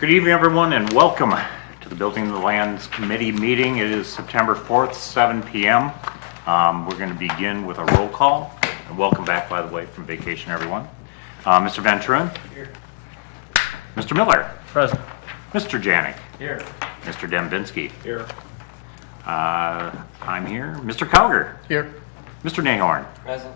Good evening, everyone, and welcome to the Building and Lands Committee meeting. It is September 4th, 7 p.m. We're going to begin with a roll call. And welcome back, by the way, from vacation, everyone. Mr. Van Truren? Here. Mr. Miller? Present. Mr. Janik? Here. Mr. Dembinski? Here. I'm here. Mr. Cowger? Here. Mr. Nahorn? Present.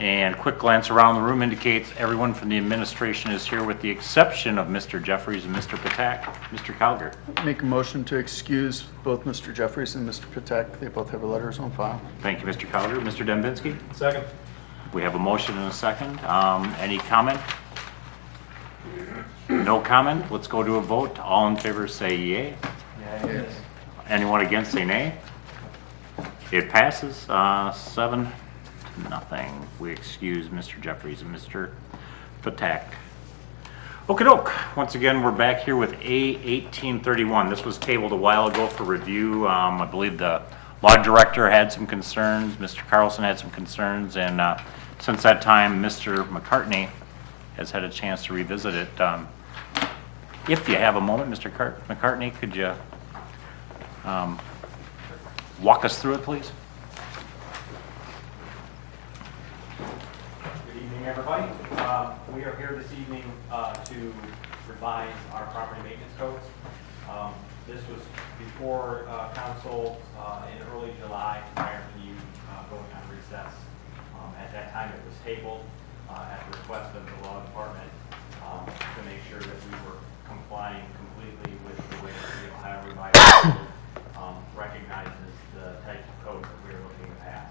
And quick glance around the room indicates everyone from the administration is here with the exception of Mr. Jeffries and Mr. Patak. Mr. Cowger. Make a motion to excuse both Mr. Jeffries and Mr. Patek. They both have their letters on file. Thank you, Mr. Cowger. Mr. Dembinski. Second. We have a motion and a second. Any comment? No comment. Let's go to a vote. All in favor say yay. Yes. Anyone against say nay. It passes 7-0. We excuse Mr. Jeffries and Mr. Patak. Okie doke. Once again, we're back here with A1831. This was tabled a while ago for review. I believe the law director had some concerns. Mr. Carlson had some concerns. And since that time, Mr. McCartney has had a chance to revisit it. If you have a moment, Mr. McCartney, could you walk us through it, please? Good evening, everybody. We are here this evening to revise our property maintenance codes. This was before council in early July, prior to you going on recess. At that time, it was tabled at the request of the law department to make sure that we were complying completely with the way that the Ohio Revised Code recognizes the types of codes that we are looking to pass.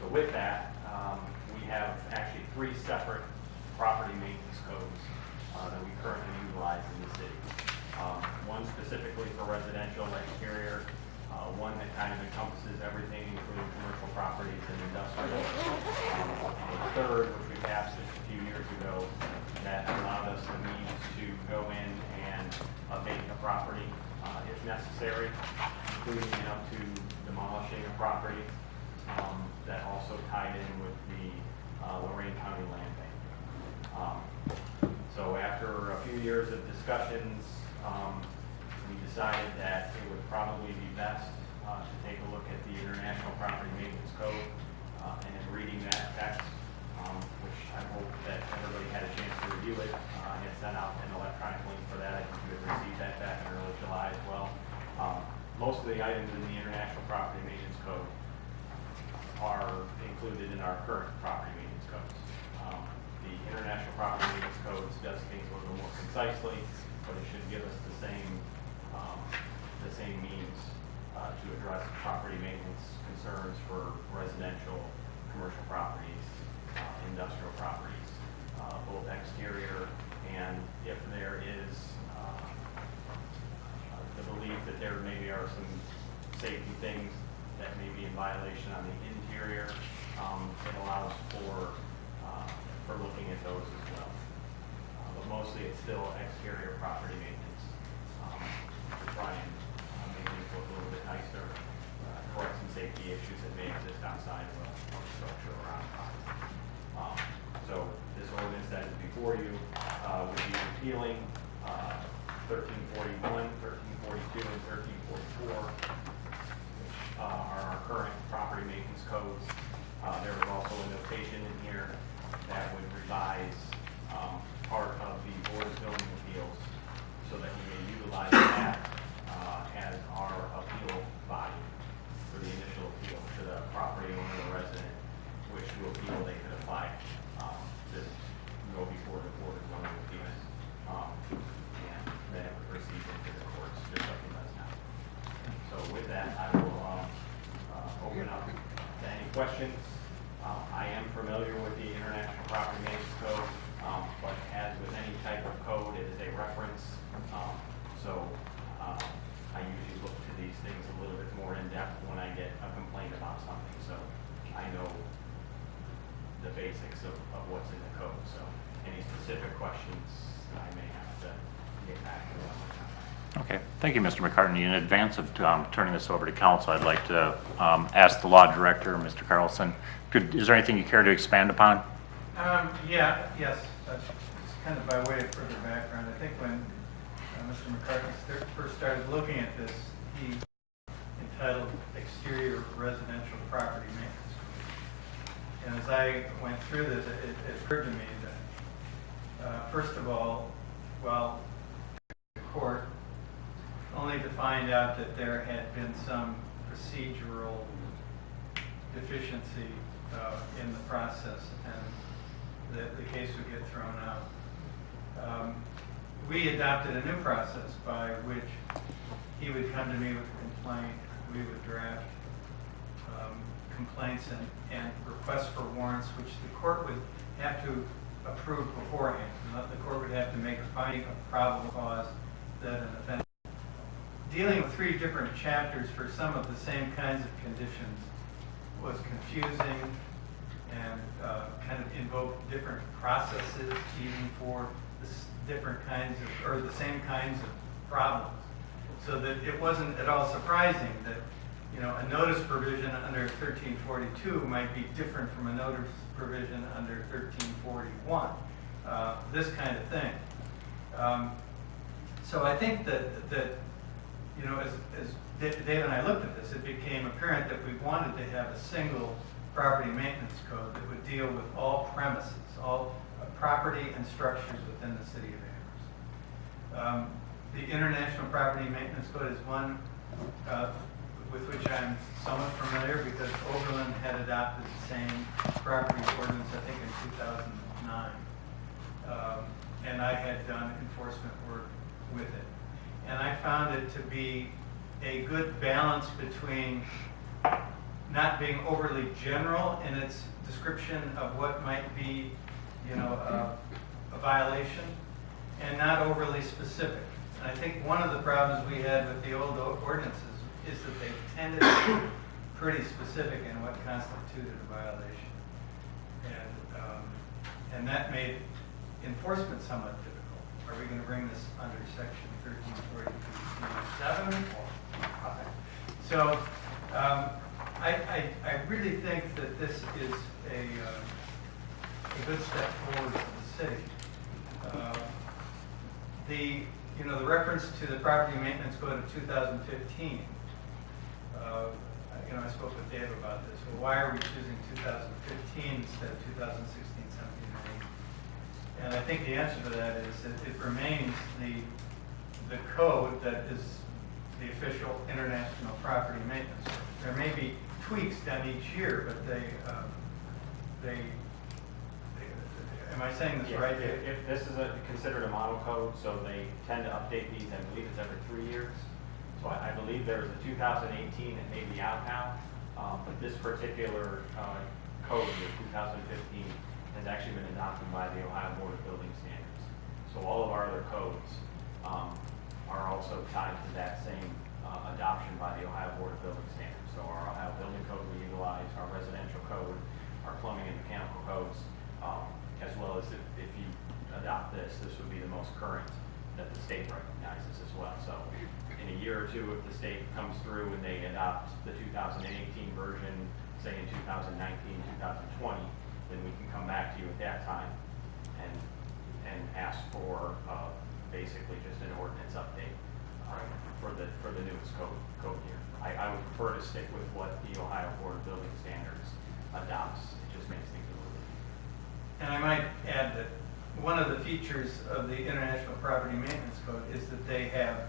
So with that, we have actually 3 separate property maintenance codes that we currently utilize in the city. One specifically for residential exterior, one that kind of encompasses everything, including commercial properties and industrial, and a third, which we passed just a few years ago, that allowed us the means to go in and abate a property if necessary, including up to demolishing a property. That also tied in with the Lorain County Land Bank. So after a few years of discussions, we decided that it would probably be best to take a look at the International Property Maintenance Code, and in reading that text, which I hope that everybody had a chance to review it. I had sent out an electronic link for that. I think you had received that back in early July as well. Most of the items in the International Property Maintenance Code are included in our current property maintenance codes. The International Property Maintenance Codes does things a little more concisely, but it should give us the same means to address property maintenance concerns for residential, commercial properties, industrial properties, both exterior, and if there is the belief that there maybe are some safety things that may be in violation on the interior, it allows for looking at those as well. But mostly it's still exterior property maintenance to try and make things look a little bit nicer, correct some safety issues that may exist outside of a structure around a property. So this ordinance that is before you would be repealing 1341, 1342, and 1344, which are our current property maintenance codes. There was also a notation in here that would revise part of the Board of Zoning Appeals so that we may utilize that as our appeal body for the initial appeal to the property owner or resident, which to appeal they could apply to go before the Board of Zoning Appeals. And then it would proceed into the courts, just like it does now. So with that, I will open up to any questions. I am familiar with the International Property Maintenance Code, but as with any type of code, it is a reference. So I usually look to these things a little bit more in depth when I get a complaint about something. So I know the basics of what's in the code. So any specific questions, I may have to get back to them. Okay, thank you, Mr. McCartney. In advance of turning this over to council, I'd like to ask the law director, Mr. Carlson, is there anything you care to expand upon? Yes. kind of by way of further background, I think when Mr. McCarthy first started looking at this, he entitled Exterior Residential Property Maintenance. And as I went through this, it occurred to me that, first of all, well, the court only to find out that there had been some procedural deficiency in the process, and that the case would get thrown out. We adopted a new process by which he would come to me with a complaint, we would draft complaints and requests for warrants, which the court would have to approve beforehand. The court would have to make a finding of probable cause that an offense. Dealing with 3 different chapters for some of the same kinds of conditions was confusing and kind of invoked different processes even for different kinds of, or the same kinds of problems. So that it wasn't at all surprising that, you know, a notice provision under 1342 might be different from a notice provision under 1341. This kind of thing. So I think that you know, as Dave and I looked at this, it became apparent that we wanted to have a single property maintenance code that would deal with all premises, all property and structures within the city of Amherst. The International Property Maintenance Code is one with which I'm somewhat familiar because Oberlin had adopted the same property ordinance, I think, in 2009. And I had done enforcement work with it. And I found it to be a good balance between not being overly general in its description of what might be, you know, a violation, and not overly specific. And I think one of the problems we had with the old ordinances is that they tended to be pretty specific in what constituted a violation. And that made enforcement somewhat difficult. Are we going to bring this under section 1342(7)? So I really think that this is a good step forward for the city. The reference to the Property Maintenance Code of 2015. I spoke with Dave about this. Well, why are we choosing 2015 instead of 2016, 17, and 18? And I think the answer to that is that it remains the code that is the official international property maintenance. There may be tweaks done each year, but am I saying this right? If this is considered a model code, so they tend to update these, I believe it's every 3 years. So I believe there was a 2018 that may be out now, but this particular code, the 2015, has actually been adopted by the Ohio Board of Building Standards. So all of our other codes are also tied to that same adoption by the Ohio Board of Building Standards. So our Ohio Building Code we utilize, our residential code, our plumbing and mechanical codes, as well as if you adopt this would be the most current that the state recognizes as well. So in a year or two, if the state comes through and they adopt the 2018 version, say in 2019, 2020, then we can come back to you at that time and ask for basically just an ordinance update for the newest code year. I would prefer to stick with what the Ohio Board of Building Standards adopts. It just makes things a little bit easier. And I might add that one of the features of the International Property Maintenance Code is that they have,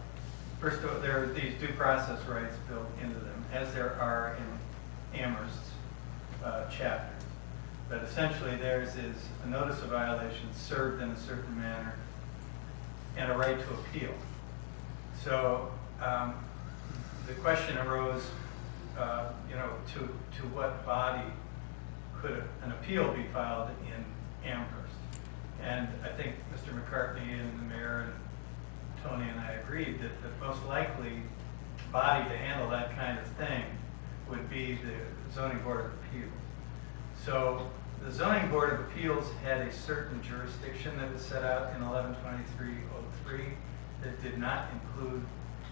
first of all, there are these due process rights built into them, as there are in Amherst's chapters. But essentially theirs is a notice of violation served in a certain manner and a right to appeal. So the question arose, to what body could an appeal be filed in Amherst? And I think Mr. McCartney and the mayor and Tony and I agreed that the most likely body to handle that kind of thing would be the Zoning Board of Appeals. So the Zoning Board of Appeals had a certain jurisdiction that was set out in 112303 that did not include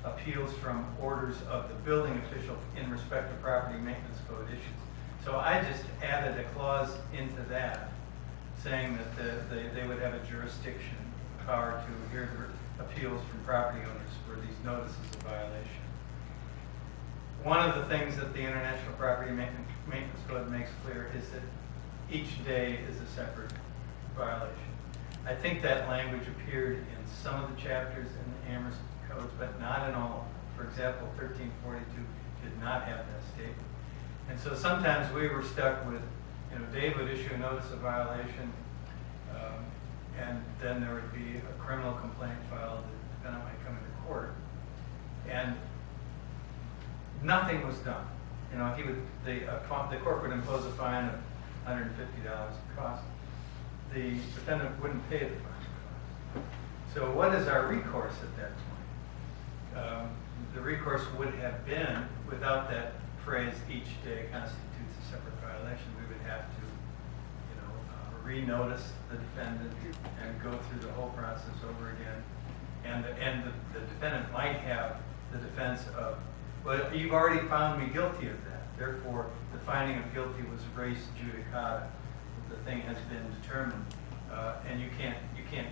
appeals from orders of the building official in respect to property maintenance code issues. So I just added a clause into that saying that they would have a jurisdiction power to hear the appeals from property owners for these notices of violation. One of the things that the International Property Maintenance Code makes clear is that each day is a separate violation. I think that language appeared in some of the chapters in the Amherst codes, but not in all of them. For example, 1342 did not have that statement. And so sometimes we were stuck with, Dave would issue a notice of violation, and then there would be a criminal complaint filed, the defendant might come into court, and nothing was done. The court would impose a fine of $150 cost. The defendant wouldn't pay the fine cost. So what is our recourse at that point? The recourse would have been, without that phrase, each day constitutes a separate violation, we would have to, renotice the defendant and go through the whole process over again. And the defendant might have the defense of, well, you've already found me guilty of that. Therefore, the finding of guilty was res judicata. The thing has been determined, and you can't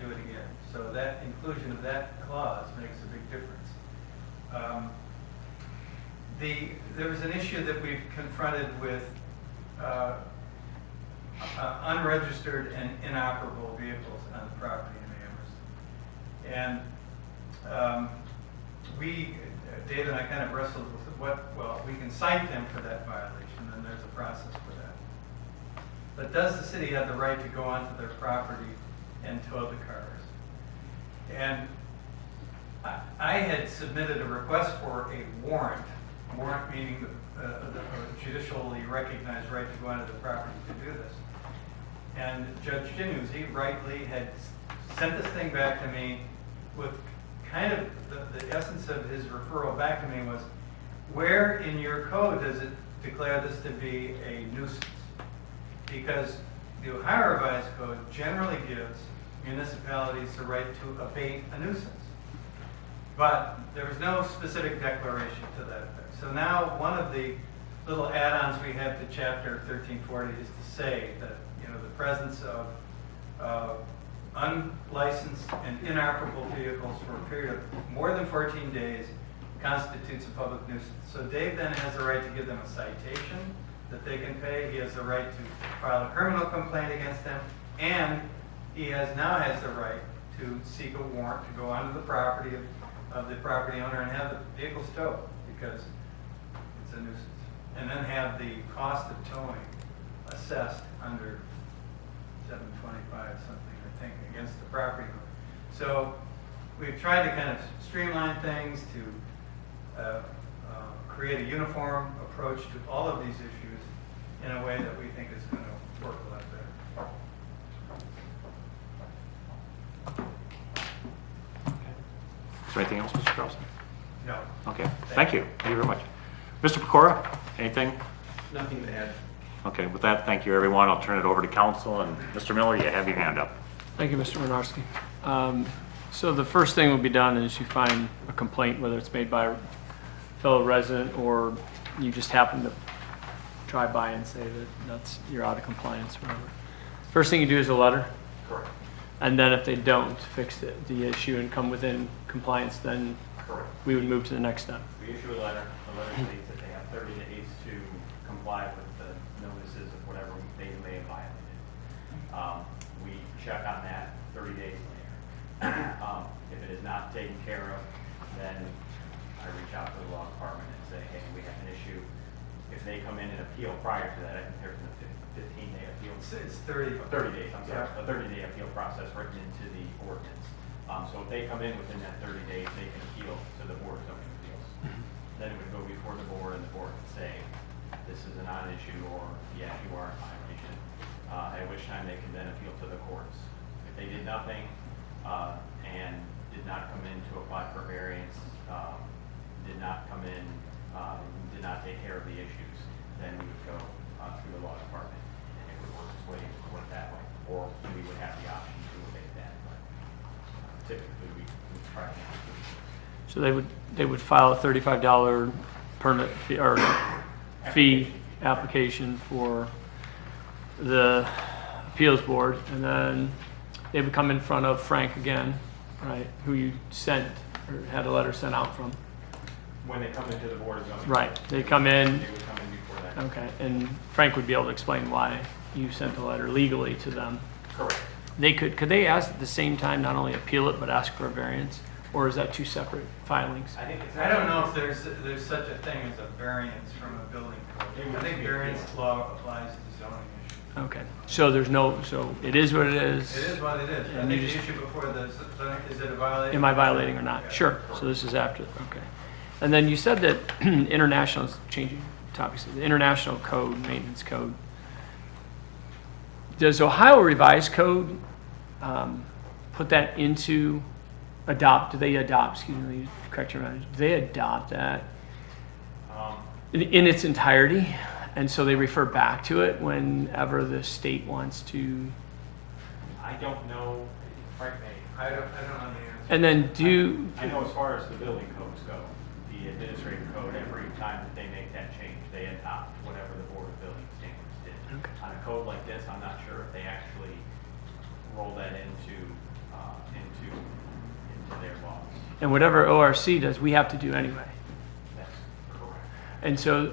do it again. So that inclusion of that clause makes a big difference. There was an issue that we've confronted with unregistered and inoperable vehicles on the property in Amherst. And Dave and I kind of wrestled with we can cite them for that violation, and there's a process for that. But does the city have the right to go onto their property and tow the cars? And I had submitted a request for a warrant meaning the judicially recognized right to go onto the property to do this. And Judge Giannuzzi rightly had sent this thing back to me with kind of the essence of his referral back to me was, where in your code does it declare this to be a nuisance? Because the Ohio Revised Code generally gives municipalities the right to abate a nuisance. But there was no specific declaration to that effect. So now one of the little add-ons we have to Chapter 1340 is to say that the presence of unlicensed and inoperable vehicles for a period of more than 14 days constitutes a public nuisance. So Dave then has the right to give them a citation that they can pay. He has the right to file a criminal complaint against them, and he now has the right to seek a warrant to go onto the property of the property owner and have the vehicles towed because it's a nuisance, and then have the cost of towing assessed under 725 something, I think, against the property owner. So we've tried to kind of streamline things to create a uniform approach to all of these issues in a way that we think is going to work a lot better. Is there anything else, Mr. Carlson? No. Okay, thank you. Thank you very much. Mr. Pecora, anything? Nothing to add. Okay, with that, thank you, everyone. I'll turn it over to council. And Mr. Miller, you have your hand up. Thank you, Mr. Winarski. So the first thing will be done is you find a complaint, whether it's made by a fellow resident or you just happen to drive by and say that you're out of compliance, whatever. First thing you do is a letter. Correct. And then if they don't fix the issue and come within compliance, then Correct. we would move to the next step. We issue a letter. The letter states that they have 30 days to comply with the notices of whatever they may have violated. We check on that 30 days later. If it is not taken care of, then I reach out to the law department and say, hey, we have an issue. If they come in and appeal prior to that, I think there's a 15-day appeal. It's 30. 30 days, I'm sorry. Yeah. A 30-day appeal process written into the ordinance. So if they come in within that 30 days, they can appeal to the Board of Zoning Appeals. Then it would go before the board, and the board would say, this is a non-issue, or yeah, you are in violation. At which time they can then appeal to the courts. If they did nothing and did not come in to apply for variance, did not come in, did not take care of the issues, then we would go through the law department, and it would work its way to court that way. Or we would have the option to abate that. But typically, we try to not do it. So they would file a $35 permit fee, or fee application for the appeals board, and then they would come in front of Frank again, right, who you sent, or had a letter sent out from. When they come into the board of zoning. Right, they come in, They would come in before that. okay, and Frank would be able to explain why you sent the letter legally to them. Correct. Could they ask at the same time, not only appeal it, but ask for a variance? Or is that two separate filings? I think it's. I don't know if there's such a thing as a variance from a building code. I think variance law applies to zoning issues. Okay, so there's no, so it is what it is? It is what it is. I And think you the just- issue before the zoning, is it a violation? Am I violating or not? Yeah. Sure, so this is after, okay. And then you said that international, changing topics, the international code, maintenance code. Does Ohio Revised Code put that into, do they adopt, excuse me, let me correct your language, do they adopt that in its entirety? And so they refer back to it whenever the state wants to, I don't know, Frank may. I don't know the answer. and then I know as far as the building codes go, the administrative code, every time that they make that change, they adopt whatever the Board of Building Standards did. Okay. On a code like this, I'm not sure if they actually roll that into their laws. and whatever ORC does, we have to do anyway. That's correct. And so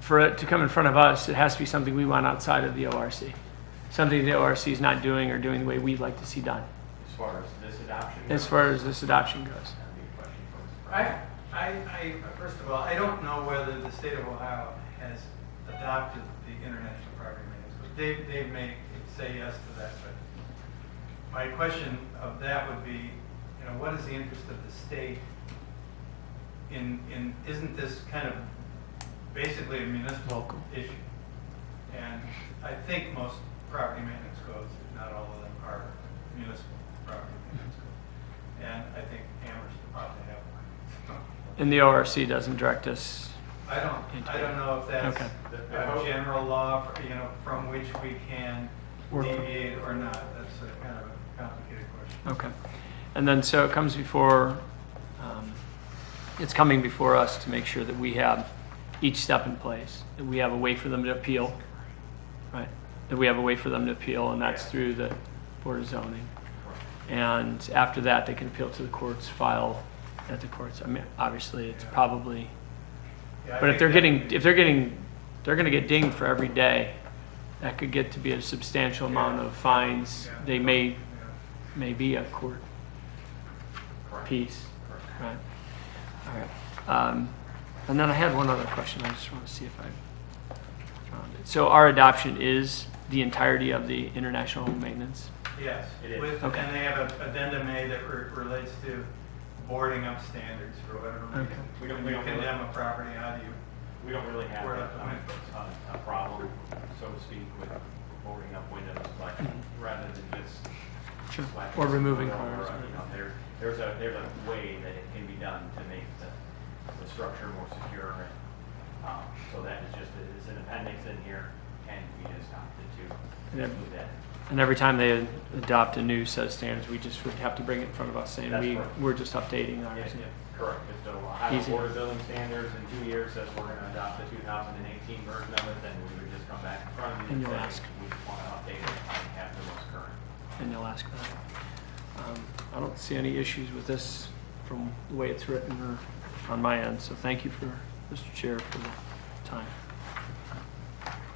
for it to come in front of us, it has to be something we want outside of the ORC. Something the ORC is not doing or doing the way we'd like to see done, As far as this adoption goes. as far as this adoption goes. That'd be a question for Frank. First of all, I don't know whether the state of Ohio has adopted the international property maintenance code. They may say yes to that, but my question of that would be, you know, what is the interest of the state isn't this kind of basically a municipal Local. issue? And I think most property maintenance codes, if not all of them, are municipal property maintenance codes. And I think Amherst will probably have one. And the ORC doesn't direct us. I don't know if that's Okay. a general law, you know, from which we can Work. deviate or not. That's a kind of a complicated question. Okay. And then, so it comes before, it's coming before us to make sure that we have each step in place, that we have a way for them to appeal, right? That we have a way for them to appeal, and that's through the Board of Zoning. And after that, they can appeal to the courts, file at the courts. I mean, obviously, it's probably, Yeah, I but if think they're that getting, would be- they're gonna get dinged for every day, that could get to be a substantial amount of fines. Yeah. They may Yeah. be a court Correct. piece, Correct. right? All right. And then I had one other question. I just want to see if I found it. So our adoption is the entirety of the international maintenance? Yes. It is. With- Okay. And they have a addendum A that relates to boarding up standards for whatever reason. Okay. We don't- When we you don't really- condemn a property, how do you? We don't really have Board up the windows. a problem, so to speak, with boarding up windows, but rather than just Sure. slapping Or removing someone cars. over, you know, there's a way that it can be done to make the structure more secure. And, so that is just, it's an appendix in here, and we just opted to Yeah. include that. And every time they adopt a new set of standards, we just would have to bring it in front of us saying That's correct. we're just updating ours. Yeah, correct. If the Ohio Easy. Board of Building Standards in 2 years says we're gonna adopt the 2018 version of it, then we would just come back in front of you And and you'll say, ask. we wanna update it and have the most current. And you'll ask for that. I don't see any issues with this from the way it's written or on my end, so thank you for, Mr. Chair, for the time.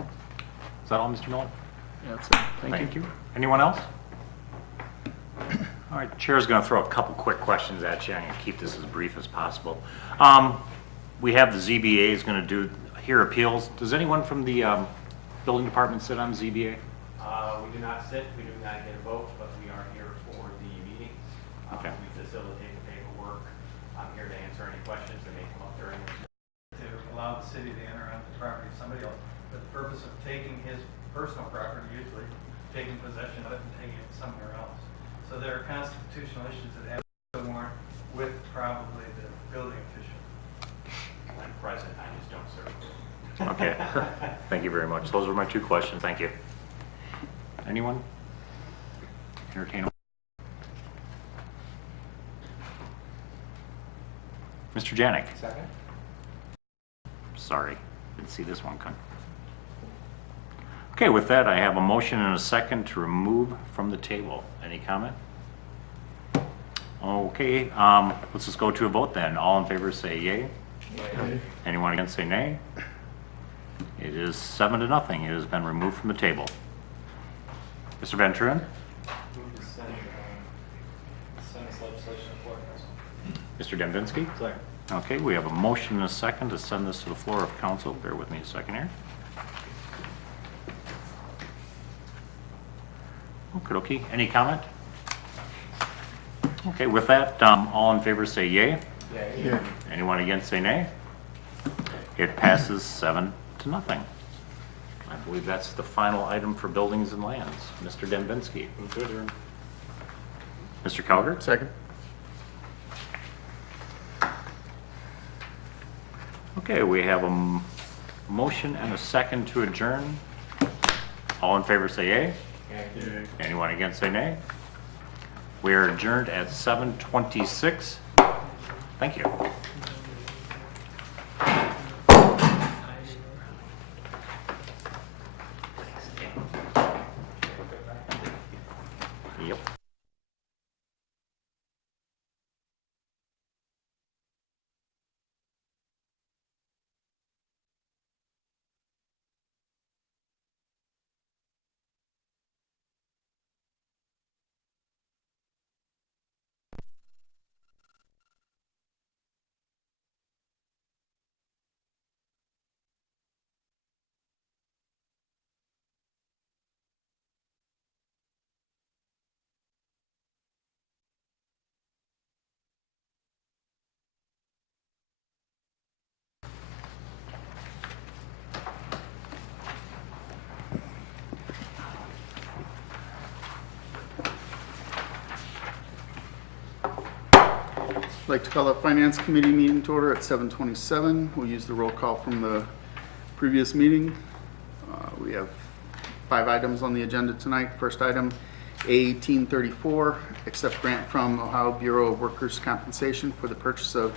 Is that all, Mr. Miller? Yeah, that's it. Thank you. Anyone else? All right, Chair's going to throw a couple quick questions at you. I'm going to keep this as brief as possible. We have the ZBA is going to hear appeals. Does anyone from the building department sit on ZBA? We do not sit, we do not get a vote, but we are here for the meetings. Okay. We facilitate the paperwork. I'm here to answer any questions that may come up during this. To allow the city to enter onto the property of somebody else for the purpose of taking his personal property, usually taking possession of it and taking it somewhere else. So there are constitutional issues that have to warrant with probably the building official. When present, I just don't serve. Okay, thank you very much. Those were my two questions. Thank you. Anyone? Entertain a... Mr. Janik? Second. Sorry, didn't see this one come. Okay, with that, I have a motion and a second to remove from the table. Any comment? Okay, let's just go to a vote then. All in favor say yay. Anyone against say nay. It is 7-0. It has been removed from the table. Mr. Venturin? Move to send this legislation to floor, Council. Mr. Dembinski? Second. Okay, we have a motion and a second to send this to the floor of council. Bear with me a second here. Okey-dokey. Any comment? Okay, with that, all in favor say yay. Yeah. Anyone against say nay. It passes 7-0. I believe that's the final item for buildings and lands. Mr. Dembinski. Move to adjourn. Mr. Calgar? Second. Okay, we have a motion and a second to adjourn. All in favor say yay. Anyone against say nay. We are adjourned at 7:26. Thank you. Yep. I'd like to call the Finance Committee meeting to order at 7:27. We'll use the roll call from the previous meeting. We have 5 items on the agenda tonight. First item, A1834, accept grant from Ohio Bureau of Workers' Compensation for the purchase of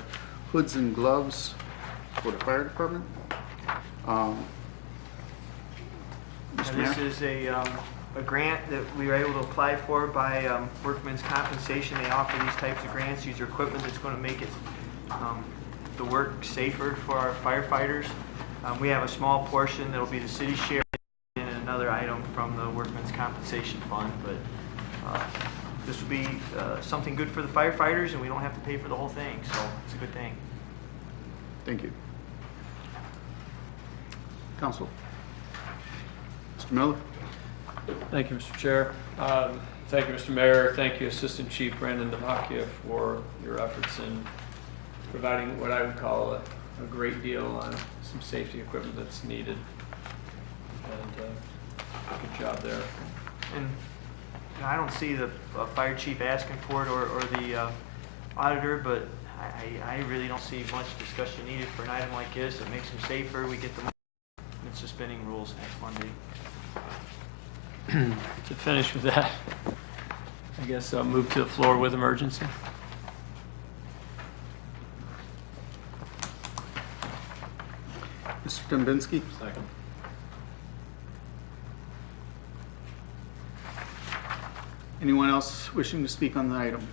hoods and gloves for the fire department. Mr. And Mayor? this is a grant that we were able to apply for by Workmen's Compensation. They offer these types of grants. These are equipment that's going to make it the work safer for our firefighters. We have a small portion that'll be the city share and another item from the Workmen's Compensation Fund. But this will be something good for the firefighters, and we don't have to pay for the whole thing, so it's a good thing. Thank you. Council. Mr. Miller? Thank you, Mr. Chair. Thank you, Mr. Mayor. Thank you, Assistant Chief Brandon Demakia, for your efforts in providing what I would call a great deal on some safety equipment that's needed. And good job there. And I don't see the fire chief asking for it or the auditor, but I really don't see much discussion needed for an item like this. It makes them safer. We get them in suspending rules next Monday. To finish with that, I guess I'll move to the floor with emergency. Mr. Dembinski? Second. Anyone else wishing to speak on the item?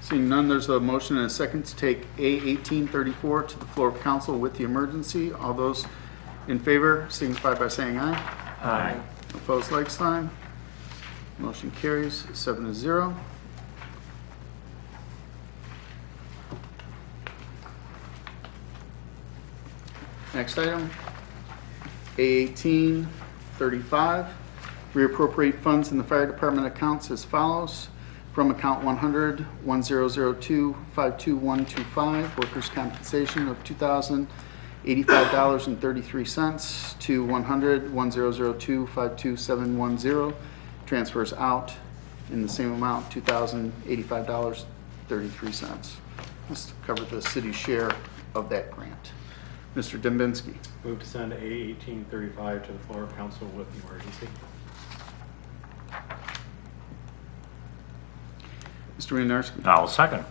Seeing none, there's a motion and a second to take A1834 to the floor of council with the emergency. All those in favor signify by saying aye. Aye. Opposed, like sign. Motion carries 7-0. Next item, A1835, reappropriate funds in the fire department accounts as follows. From account 100-1002-52125, workers' compensation of $2,085.33 to 100-1002-52710, transfers out in the same amount, $2,085.33. This covers the city's share of that grant. Mr. Dembinski. Move to send A1835 to the floor of council with the emergency. Mr. Winiarski. I'll second.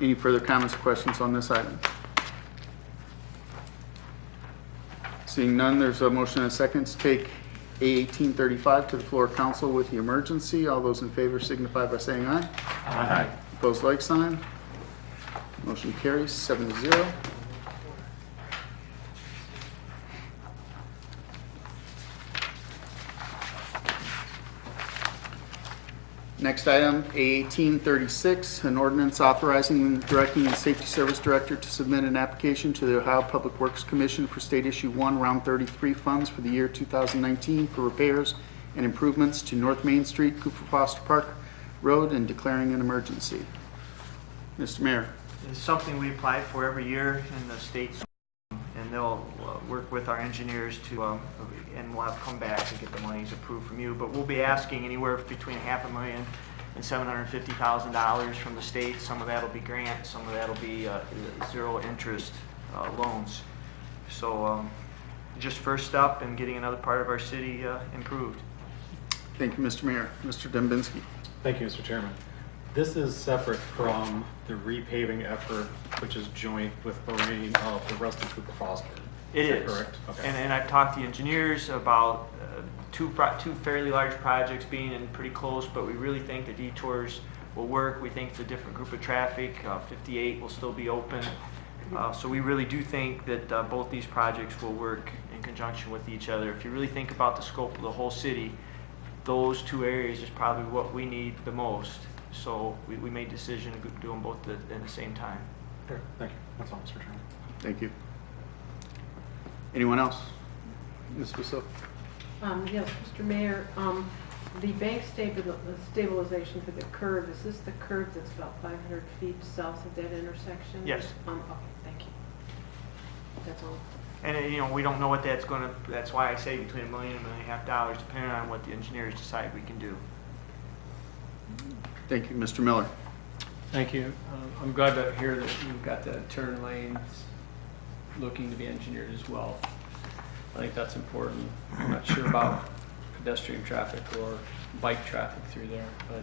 Any further comments or questions on this item? Seeing none, there's a motion and a second to take A 1835 to the floor of council with the emergency. All those in favor signify by saying aye. Aye. Opposed, like sign. Motion carries 7-0. Next item, A 1836, an ordinance authorizing and directing the Safety Service Director to submit an application to the Ohio Public Works Commission for State Issue 1, Round 33 funds for the year 2019 for repairs and improvements to North Main Street, Cooper Foster Park Road, and declaring an emergency. Mr. Mayor. It's something we apply for every year in the states, and they'll work with our engineers to, and we'll have to come back to get the monies approved from you. But we'll be asking anywhere between $500,000 and $750,000 from the state. Some of that'll be grant, some of that'll be zero interest loans. So just first up and getting another part of our city improved. Thank you, Mr. Mayor. Mr. Dembinski. Thank you, Mr. Chairman. This is separate from the repaving effort, which is joint with Lorraine of the rest of Cooper Foster. It that is. correct? Okay. And I've talked to the engineers about two fairly large projects being in pretty close, but we really think the detours will work. We think it's a different group of traffic. 58 will still be open. So we really do think that both these projects will work in conjunction with each other. If you really think about the scope of the whole city, those two areas is probably what we need the most. So we made a decision to do them both at the same time. Okay, thank you. That's all, Mr. Chairman. Thank you. Anyone else? Ms. Bissell? Yes, Mr. Mayor, the bank stabilization for the curve, is this the curve that's about 500 feet south of that intersection? Yes. Okay, thank you. That's all. And you know, we don't know what that's going to, that's why I say between $1 million and $1.5 million, depending on what the engineers decide we can do. Thank you. Mr. Miller? Thank you. I'm glad to hear that you've got the turn lanes looking to be engineered as well. I think that's important. I'm not sure about pedestrian traffic or bike traffic through there, but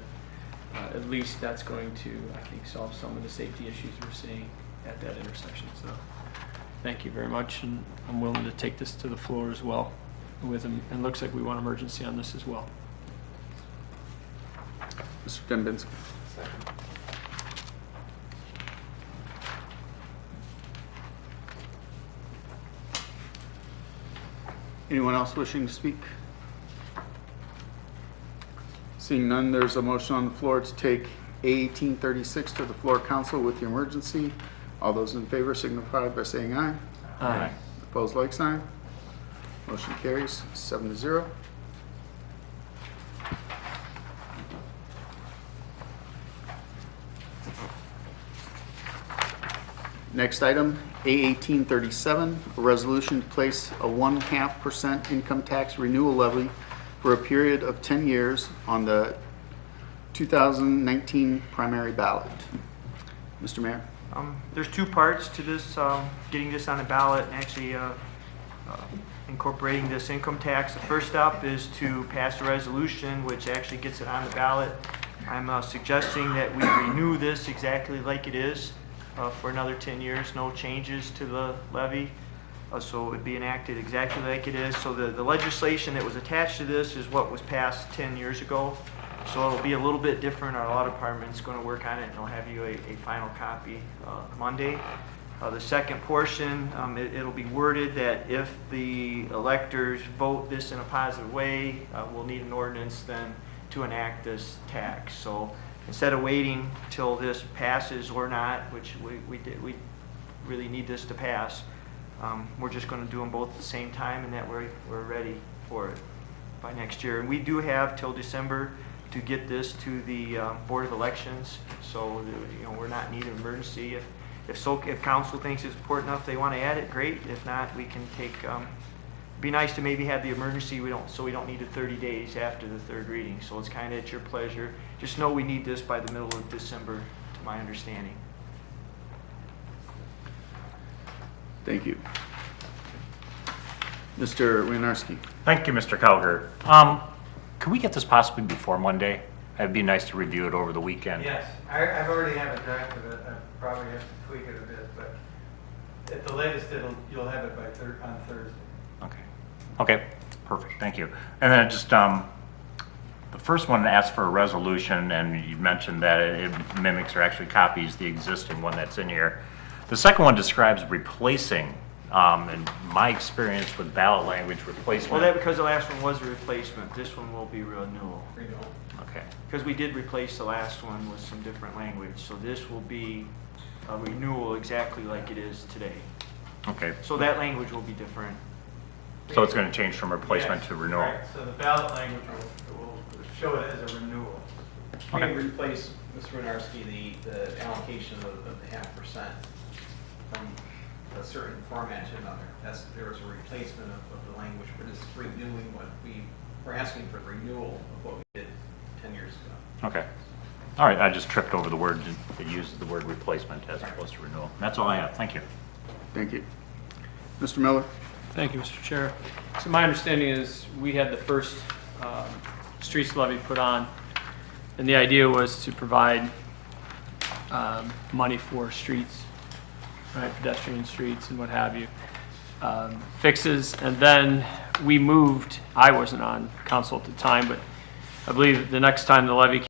at least that's going to, I think, solve some of the safety issues we're seeing at that intersection. So thank you very much, and I'm willing to take this to the floor as well with them. And it looks like we want emergency on this as well. Mr. Dembinski? Anyone else wishing to speak? Seeing none, there's a motion on the floor to take A 1836 to the floor council with the emergency. All those in favor signify by saying aye. Aye. Opposed, like sign. Motion carries 7-0. Next item, A 1837, a resolution to place a 1.5% income tax renewal levy for a period of 10 years on the 2019 primary ballot. Mr. Mayor? There's two parts to this, getting this on the ballot and actually incorporating this income tax. The first step is to pass a resolution which actually gets it on the ballot. I'm suggesting that we renew this exactly like it is for another 10 years, no changes to the levy. So it would be enacted exactly like it is. So the legislation that was attached to this is what was passed 10 years ago. So it'll be a little bit different. Our law department's going to work on it, and I'll have you a final copy Monday. The second portion, it'll be worded that if the electors vote this in a positive way, we'll need an ordinance then to enact this tax. So instead of waiting till this passes or not, which we really need this to pass, we're just going to do them both at the same time, and that we're ready for it by next year. And we do have till December to get this to the Board of Elections, so you know, we're not in need of emergency. If council thinks it's important enough they want to add it, great. If not, we can take. Be nice to maybe have the emergency. We don't need it 30 days after the third reading. So it's kind of at your pleasure. Just know we need this by the middle of December, to my understanding. Thank you. Mr. Winiarski? Thank you, Mr. Calgar. Could we get this possibly before Monday? It'd be nice to review it over the weekend. Yes, I've already have a draft of it. I probably have to tweak it a bit, but at the latest, you'll have it by on Thursday. Okay, perfect, thank you. And then just, the first one asks for a resolution, and you mentioned that it mimics or actually copies the existing one that's in here. The second one describes replacing, in my experience with ballot language, Well, replacement. that, because the last one was a replacement, this one will be renewal. Okay, Because we did replace the last one with some different language, so this will be a renewal exactly like it is today. okay, So that language will be different. so it's gonna change from replacement Yes, to renewal. correct. So the ballot language will show it as a renewal. Okay. We replace, Mr. Winarski, the allocation of the 0.5% from a certain format to another. There was a replacement of the language, but it's renewing what we're asking for renewal of what we did 10 years ago. Okay, all right, I just tripped over the word, it uses the word replacement as opposed to renewal. That's all I have, thank you. Thank you. Mr. Miller? Thank you, Mr. Chair. So my understanding is we had the first streets levy put on, and the idea was to provide money for streets, right, pedestrian streets and what have you, fixes, and then we moved, I wasn't on council at the time, but I believe the next time the levy